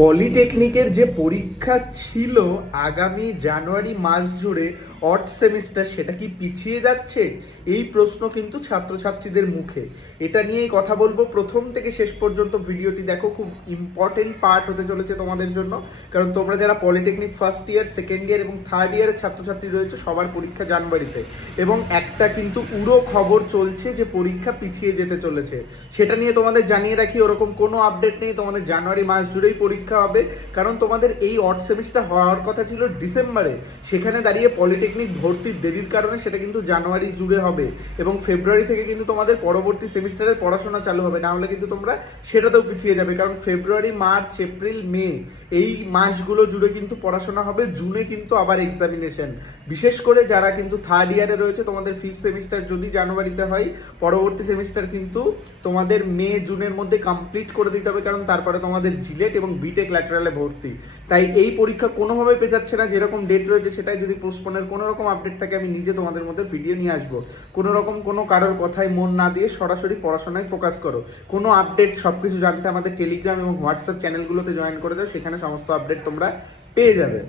পলিটেকনিকের যে পরীক্ষা ছিল আগামী জানুয়ারি মাস জুড়ে অড সেমিস্টার, সেটা কি পিছিয়ে যাচ্ছে? এই প্রশ্ন কিন্তু ছাত্রছাত্রীদের মুখে। এটা নিয়েই কথা বলবো। প্রথম থেকে শেষ পর্যন্ত ভিডিওটি দেখো, খুব ইম্পর্টেন্ট পার্ট হতে চলেছে তোমাদের জন্য। কারণ তোমরা যারা polytechnic first year, second year এবং থার্ড ইয়ারের ছাত্রছাত্রী রয়েছে, সবার পরীক্ষা জানুয়ারিতে, এবং একটা কিন্তু উড়ো খবর চলছে যে পরীক্ষা পিছিয়ে যেতে চলেছে। সেটা নিয়ে তোমাদের জানিয়ে রাখি, ওরকম কোনো আপডেট নেই। তোমাদের জানুয়ারি মাস জুড়েই পরীক্ষা হবে। কারণ তোমাদের এই অড সেমিস্টার হওয়ার কথা ছিল ডিসেম্বরে, সেখানে দাঁড়িয়ে পলিটেকনিক ভর্তির দেরির কারণে সেটা কিন্তু জানুয়ারি জুড়ে হবে, এবং ফেব্রুয়ারি থেকে কিন্তু তোমাদের পরবর্তী সেমিস্টারের পড়াশোনা চালু হবে। না হলে কিন্তু তোমরা সেটাতেও পিছিয়ে যাবে। কারণ ফেব্রুয়ারি, মার্চ, এপ্রিল, মে এই মাসগুলো জুড়ে কিন্তু পড়াশোনা হবে। জুনে কিন্তু আবার এক্সামিনেশন। বিশেষ করে যারা কিন্তু থার্ড ইয়ারে রয়েছে, তোমাদের ফিফথ সেমিস্টার যদি জানুয়ারিতে হয়, পরবর্তী সেমিস্টার কিন্তু তোমাদের মে জুনের মধ্যে কমপ্লিট করে দিতে হবে। কারণ তারপরে তোমাদের জিলেট এবং বিটেক ল্যাটারালে ভর্তি। তাই এই পরীক্ষা কোনোভাবে পেছাচ্ছে না। যেরকম ডেট রয়েছে সেটাই যদি পোস্টপোনের কোনো রকম আপডেট থাকে, আমি নিজে তোমাদের মধ্যে ভিডিও নিয়ে আসবো। কোনো রকম কোনো কারোর কথায় মন না দিয়ে সরাসরি পড়াশোনায় ফোকাস করো। কোনো আপডেট সব কিছু জানতে আমাদের টেলিগ্রাম এবং হোয়াটসঅ্যাপ চ্যানেলগুলোতে জয়েন করে দাও, সেখানে সমস্ত আপডেট তোমরা পেয়ে যাবে।